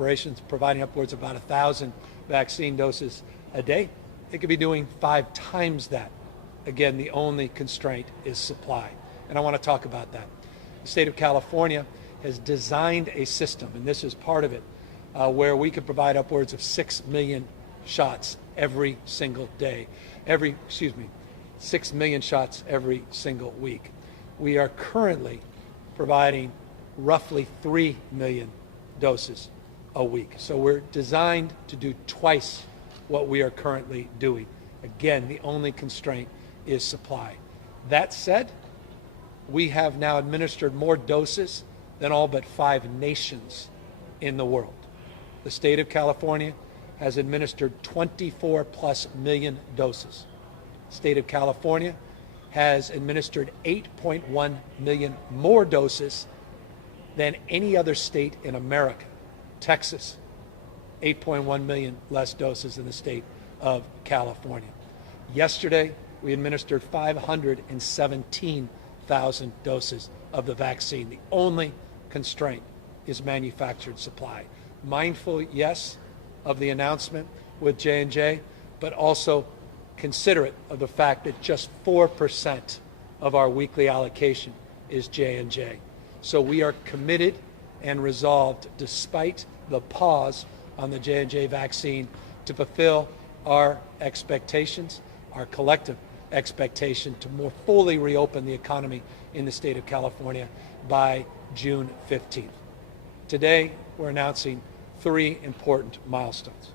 operations, providing upwards of about 1,000 vaccine doses a day. It could be doing 5 times that. Again, the only constraint is supply. And I want to talk about that. The state of California has designed a system, and this is part of it, where we could provide upwards of 6 million shots every single day. 6 million shots every single week. We are currently providing roughly 3 million doses a week. So we're designed to do twice what we are currently doing. Again, the only constraint is supply. That said, we have now administered more doses than all but 5 nations in the world. The state of California has administered 24 plus million doses. The state of California has administered 8.1 million more doses than any other state in America. Texas, 8.1 million less doses than the state of California. Yesterday, we administered 517,000 doses of the vaccine. The only constraint is manufactured supply. Mindful, yes, of the announcement with J&J, but also considerate of the fact that just 4% of our weekly allocation is J&J. So we are committed and resolved, despite the pause on the J&J vaccine, to fulfill our expectations, our collective expectation to more fully reopen the economy in the state of California by June 15th. Today, we're announcing 3 important milestones.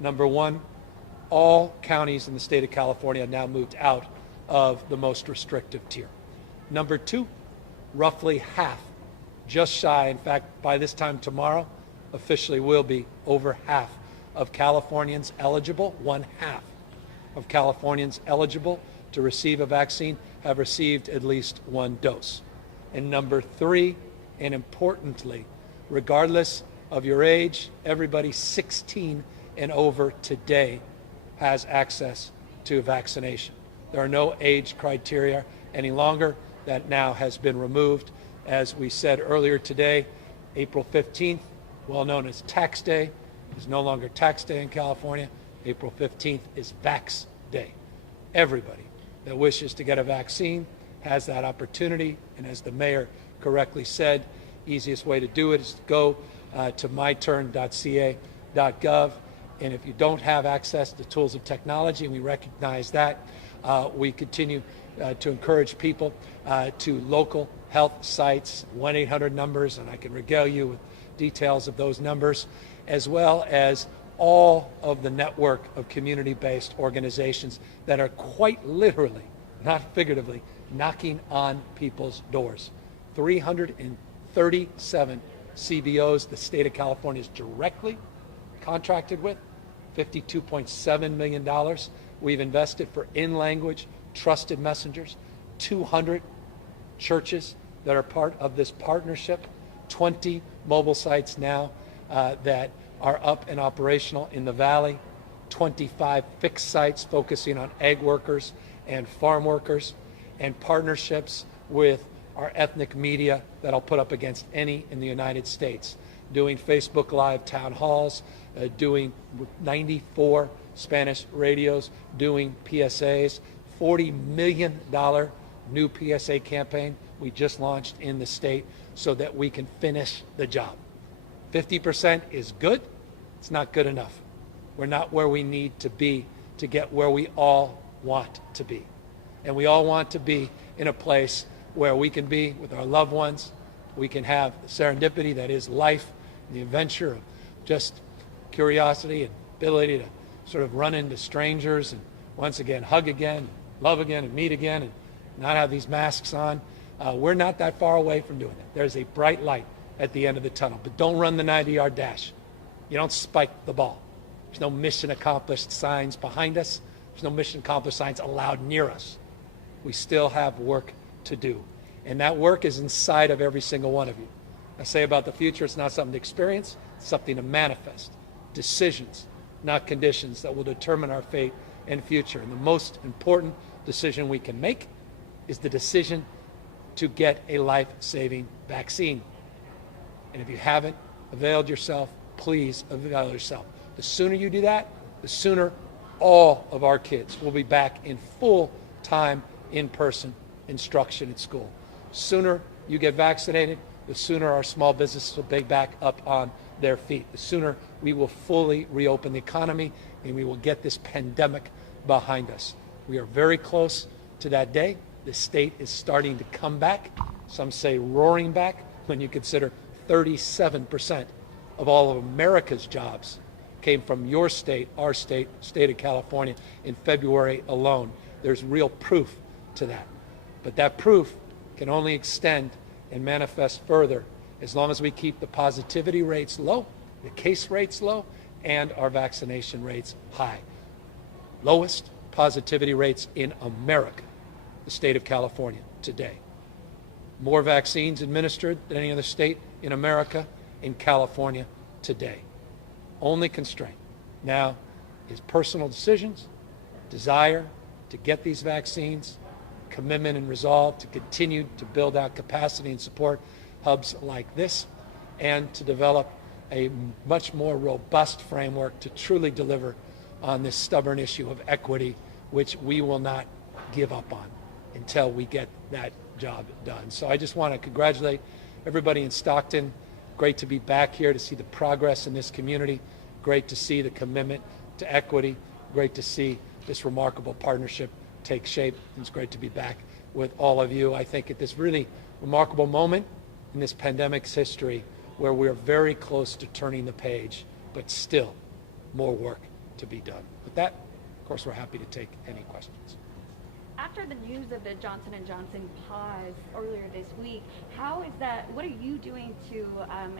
Number 1, all counties in the state of California have now moved out of the most restrictive tier. Number 2, roughly half, just shy, in fact, by this time tomorrow, officially will be over half of Californians eligible, 1/2 of Californians eligible to receive a vaccine have received at least 1 dose. And number 3, and importantly, regardless of your age, everybody 16 and over today has access to vaccination. There are no age criteria any longer. That now has been removed. As we said earlier today, April 15th, well known as Tax Day, is no longer Tax Day in California. April 15th is Vax Day. Everybody that wishes to get a vaccine has that opportunity, and as the mayor correctly said, easiest way to do it is to go to myturn.ca.gov, and if you don't have access to tools of technology, and we recognize that, we continue to encourage people to local health sites, 1-800 numbers, and I can regale you with details of those numbers, as well as all of the network of community-based organizations that are quite literally, not figuratively, knocking on people's doors. 337 CBOs the state of California is directly contracted with, $52.7 million we've invested for in-language trusted messengers, 200 churches that are part of this partnership, 20 mobile sites now that are up and operational in the Valley, 25 fixed sites focusing on ag workers and farm workers, and partnerships with our ethnic media that I'll put up against any in the United States, doing Facebook Live town halls, doing 94 Spanish radios, doing PSAs, $40 million new PSA campaign we just launched in the state so that we can finish the job. 50% is good. It's not good enough. We're not where we need to be to get where we all want to be. And we all want to be in a place where we can be with our loved ones. We can have the serendipity that is life, the adventure of just curiosity and ability to sort of run into strangers and once again hug again, love again, and meet again, and not have these masks on. We're not that far away from doing that. There's a bright light at the end of the tunnel, but don't run the 90-yard dash. You don't spike the ball. There's no mission accomplished signs behind us. There's no mission accomplished signs allowed near us. We still have work to do, and that work is inside of every single one of you. I say about the future, it's not something to experience, it's something to manifest. Decisions, not conditions, that will determine our fate and future. And the most important decision we can make is the decision to get a life-saving vaccine. And if you haven't availed yourself please avail yourself. The sooner you do that, the sooner all of our kids will be back in full-time, in-person instruction at school. Sooner you get vaccinated, the sooner our small businesses will be back up on their feet. The sooner we will fully reopen the economy and we will get this pandemic behind us. We are very close to that day. The state is starting to come back. Some say roaring back when you consider 37% of all of America's jobs came from your state, our state, state of California, in February alone. There's real proof to that. But that proof can only extend and manifest further as long as we keep the positivity rates low, the case rates low, and our vaccination rates high. Lowest positivity rates in America, the state of California today. More vaccines administered than any other state in America, in California today. Only constraint now is personal decisions, desire to get these vaccines, commitment and resolve to continue to build out capacity and support hubs like this, and to develop a much more robust framework to truly deliver on this stubborn issue of equity, which we will not give up on until we get that job done. So I just want to congratulate everybody in Stockton. Great to be back here to see the progress in this community. Great to see the commitment to equity. Great to see this remarkable partnership take shape. It's great to be back with all of you. I think at this really remarkable moment in this pandemic's history where we're very close to turning the page, but still more work to be done. With that, of course, we're happy to take any questions. After the news of the Johnson & Johnson pause earlier this week, what are you doing to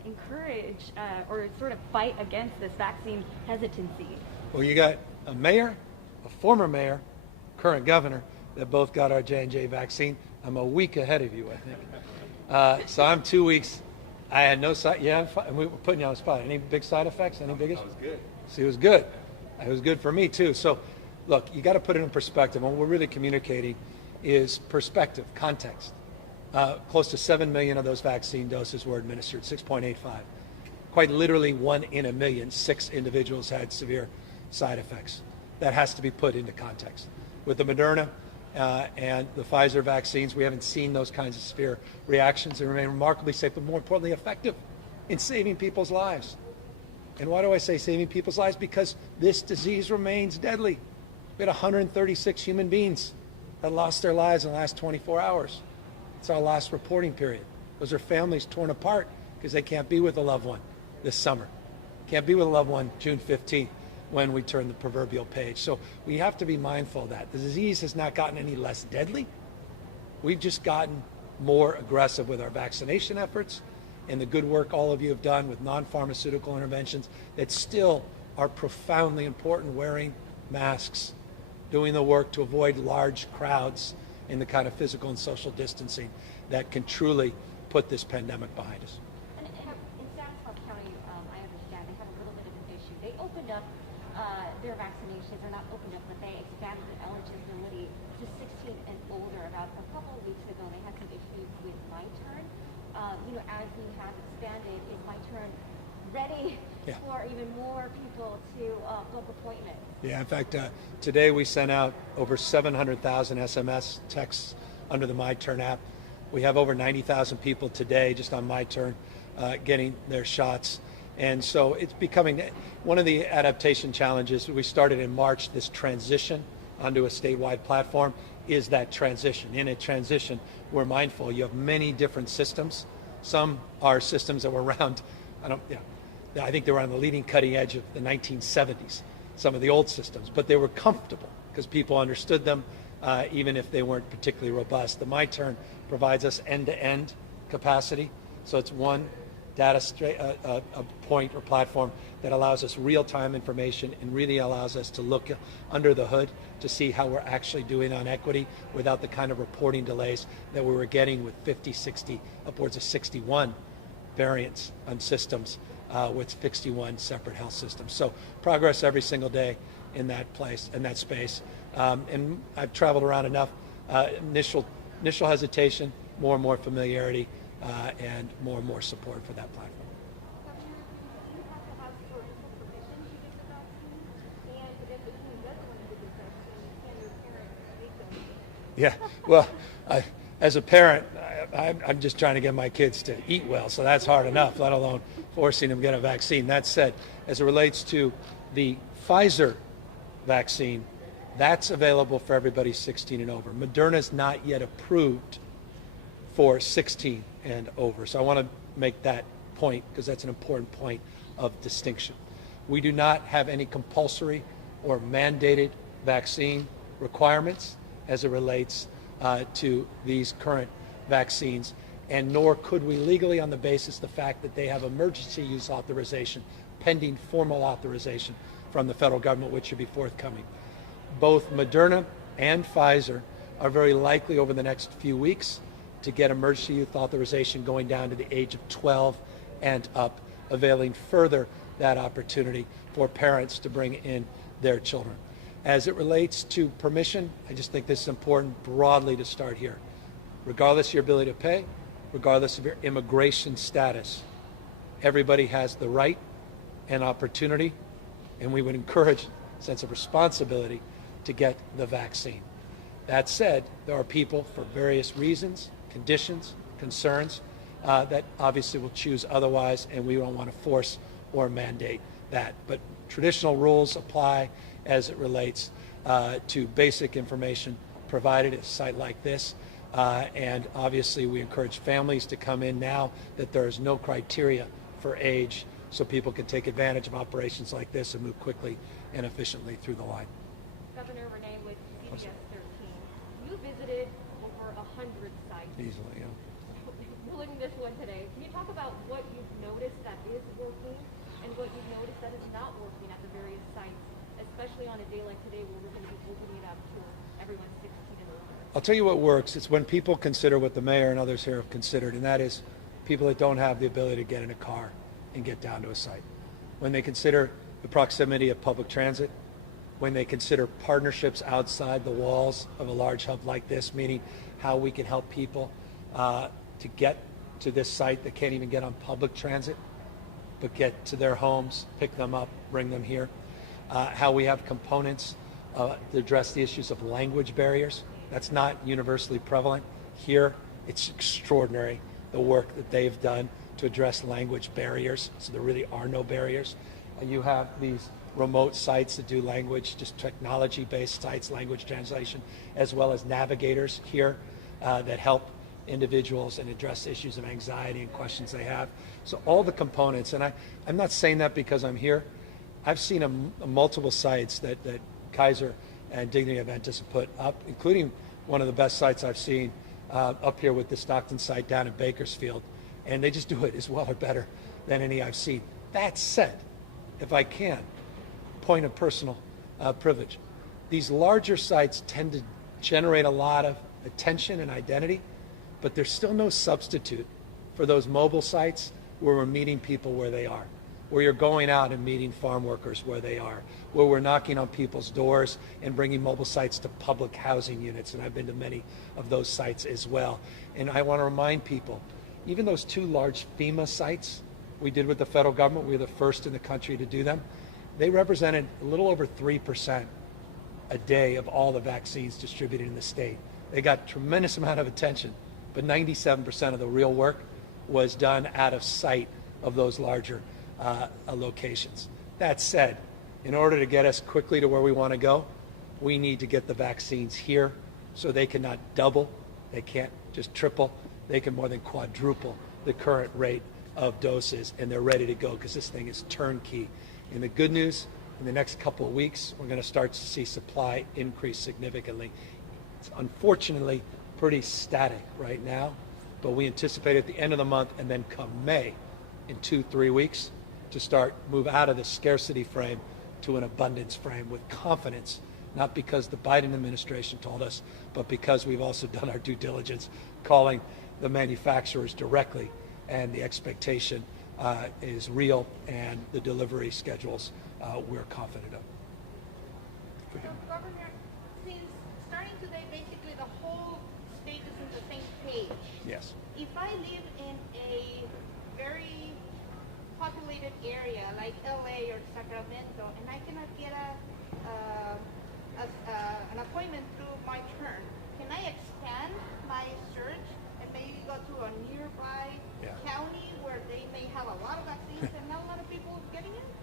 encourage or sort of fight against this vaccine hesitancy? Well, you got a mayor, a former mayor, current governor, that both got our J&J vaccine. I'm a week ahead of you, I think. So I'm 2 weeks. I had no side. Yeah, we're putting you on the spot. Any big side effects? Any big issues? That was good. See, it was good. It was good for me too. So, look, you got to put it in perspective. And what we're really communicating is perspective, context. Close to 7 million of those vaccine doses were administered, 6.85. Quite literally 1 in a million, 6 individuals had severe side effects. That has to be put into context. With the Moderna and the Pfizer vaccines, we haven't seen those kinds of severe reactions. They remain remarkably safe, but more importantly, effective in saving people's lives. And why do I say saving people's lives? Because this disease remains deadly. We had 136 human beings that lost their lives in the last 24 hours. It's our last reporting period. Those are families torn apart because they can't be with a loved one this summer. Can't be with a loved one June 15th when we turn the proverbial page. So we have to be mindful of that. The disease has not gotten any less deadly. We've just gotten more aggressive with our vaccination efforts and the good work all of you have done with non-pharmaceutical interventions that still are profoundly important, wearing masks, doing the work to avoid large crowds in the kind of physical and social distancing that can truly put this pandemic behind us. And in Stockton County, I understand they have a little bit of an issue. They opened up their vaccinations, or not opened up, but they expanded the eligibility to 16 and older. About a couple of weeks ago, they had some issues with My Turn. As we have expanded, is My Turn ready for even more people to book appointments? Yeah, in fact, today we sent out over 700,000 SMS texts under the My Turn app. We have over 90,000 people today just on My Turn getting their shots. And so it's becoming one of the adaptation challenges. We started in March, this transition onto a statewide platform is that transition. In a transition, we're mindful you have many different systems. Some are systems that were around, I think they were on the leading cutting edge of the 1970s, some of the old systems, but they were comfortable because people understood them, even if they weren't particularly robust. The My Turn provides us end-to-end capacity, so it's one data a point or platform that allows us real-time information and really allows us to look under the hood to see how we're actually doing on equity without the kind of reporting delays that we were getting with 50, 60, upwards of 61 variants on systems with 61 separate health systems. So progress every single day in that place, in that space. And I've traveled around enough. Initial hesitation, more and more familiarity, and more support for that platform. You have to have Yeah, well, as a parent, I'm just trying to get my kids to eat well, so that's hard enough, let alone forcing them to get a vaccine. That said, as it relates to the Pfizer vaccine, that's available for everybody 16 and over. Moderna's not yet approved for 16 and over. So I want to make that point because that's an important point of distinction. We do not have any compulsory or mandated vaccine requirements as it relates to these current vaccines, and nor could we legally on the basis of the fact that they have emergency use authorization pending formal authorization from the federal government, which should be forthcoming. Both Moderna and Pfizer are very likely over the next few weeks to get emergency use authorization going down to the age of 12 and up, availing further that opportunity for parents to bring in their children. As it relates to permission, I just think this is important broadly to start here. Regardless of your ability to pay, regardless of your immigration status, everybody has the right and opportunity, and we would encourage a sense of responsibility to get the vaccine. That said, there are people for various reasons, conditions, concerns, that obviously will choose otherwise, and we don't want to force or mandate that. But traditional rules apply as it relates to basic information provided at a site like this. And obviously we encourage families to come in now that there is no criteria for age, so people can take advantage of operations like this and move quickly and efficiently through the line. Governor Renee with CBS 13. You visited over 100 sites. Easily, yeah. Including this one today. Can you talk about what you've noticed that is working and what you've noticed that is not working at the various sites, especially on a day like today where we're going to be opening it up to everyone 16 and older? I'll tell you what works. It's when people consider what the mayor and others here have considered, and that is people that don't have the ability to get in a car and get down to a site. When they consider the proximity of public transit, when they consider partnerships outside the walls of a large hub like this, meaning how we can help people to get to this site that can't even get on public transit, but get to their homes, pick them up, bring them here. How we have components to address the issues of language barriers. That's not universally prevalent. Here, it's extraordinary, the work that they've done to address language barriers, so there really are no barriers. And you have these remote sites that do language, just technology-based sites, language translation, as well as navigators here that help individuals and address issues of anxiety and questions they have. So all the components, and I'm not saying that because I'm here. I've seen multiple sites that Kaiser and Dignity Adventists have put up, including one of the best sites I've seen up here with the Stockton site down in Bakersfield, and they just do it as well or better than any I've seen. That said, if I can, point of personal privilege, these larger sites tend to generate a lot of attention and identity, but there's still no substitute for those mobile sites where we're meeting people where they are, where you're going out and meeting farm workers where they are, where we're knocking on people's doors and bringing mobile sites to public housing units, and I've been to many of those sites as well. And I want to remind people, even those two large FEMA sites we did with the federal government, we were the first in the country to do them, they represented a little over 3% a day of all the vaccines distributed in the state. They got a tremendous amount of attention, but 97% of the real work was done out of sight of those larger locations. That said, in order to get us quickly to where we want to go, we need to get the vaccines here so they can not double, they can't just triple, they can more than quadruple the current rate of doses, and they're ready to go because this thing is turnkey. And the good news, in the next couple of weeks, we're going to start to see supply increase significantly. It's unfortunately pretty static right now, but we anticipate at the end of the month and then come May, in 2-3 weeks, to start move out of the scarcity frame to an abundance frame with confidence, not because the Biden administration told us, but because we've also done our due diligence, calling the manufacturers directly, and the expectation is real, and the delivery schedules we're confident of. So, Governor, since starting today, basically the whole state is on the same page. Yes. If I live in a very populated area like LA or Sacramento, and I cannot get an appointment through my turn, can I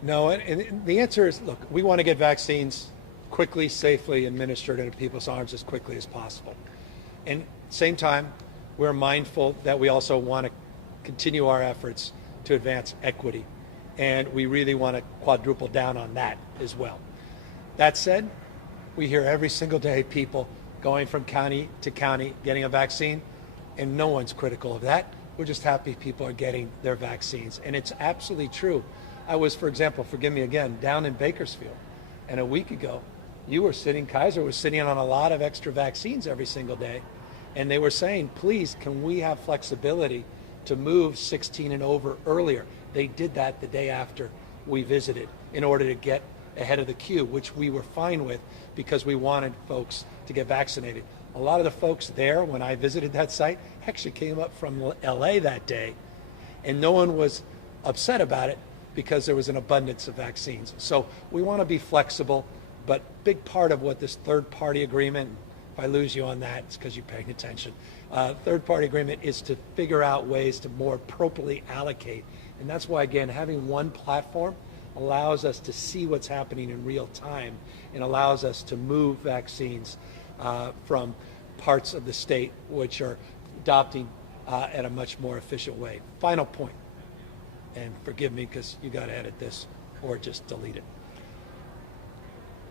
No, and the answer is, look, we want to get vaccines quickly, safely administered into people's arms as quickly as possible. And at the same time, we're mindful that we also want to continue our efforts to advance equity. And we really want to quadruple down on that as well. That said, we hear every single day people going from county to county getting a vaccine, and no one's critical of that. We're just happy people are getting their vaccines. And it's absolutely true. I was, for example, forgive me again, down in Bakersfield, and a week ago, Kaiser was sitting on a lot of extra vaccines every single day, and they were saying, please, can we have flexibility to move 16 and over earlier? They did that the day after we visited in order to get ahead of the queue, which we were fine with because we wanted folks to get vaccinated. A lot of the folks there, when I visited that site, actually came up from LA that day, and no one was upset about it because there was an abundance of vaccines. So we want to be flexible, but big part of what this third-party agreement, if I lose you on that, it's because you're paying attention. Third-party agreement is to figure out ways to more appropriately allocate. And that's why, again, having one platform allows us to see what's happening in real time and allows us to move vaccines from parts of the state which are adopting at a much more efficient way. Final point, and forgive me because you got to edit this or just delete it.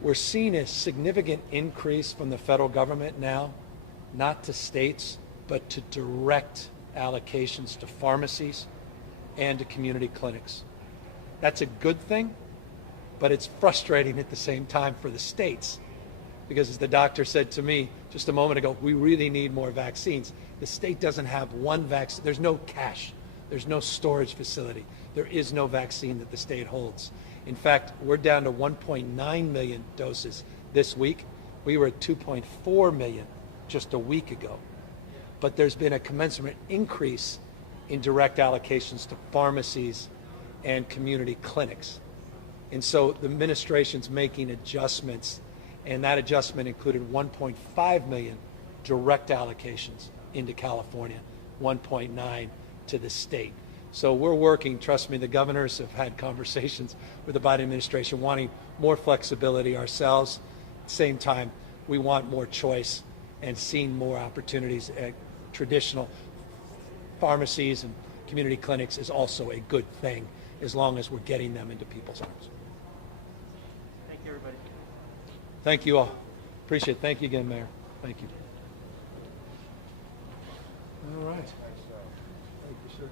We're seeing a significant increase from the federal government now, not to states, but to direct allocations to pharmacies and to community clinics. That's a good thing, but it's frustrating at the same time for the states because, as the doctor said to me just a moment ago, we really need more vaccines. The state doesn't have one vaccine. There's no cache. There's no storage facility. There is no vaccine that the state holds. In fact, we're down to 1.9 million doses this week. We were at 2.4 million just a week ago. But there's been a commensurate increase in direct allocations to pharmacies and community clinics. And so the administration's making adjustments, and that adjustment included 1.5 million direct allocations into California, 1.9 to the state. So we're working, trust me, the governors have had conversations with the Biden administration wanting more flexibility ourselves. At the same time, we want more choice and seeing more opportunities at traditional pharmacies and community clinics is also a good thing as long as we're getting them into people's arms. Thank you, everybody. Thank you all. Appreciate it. Thank you again, Mayor. Thank you. All right. Thank you, sir.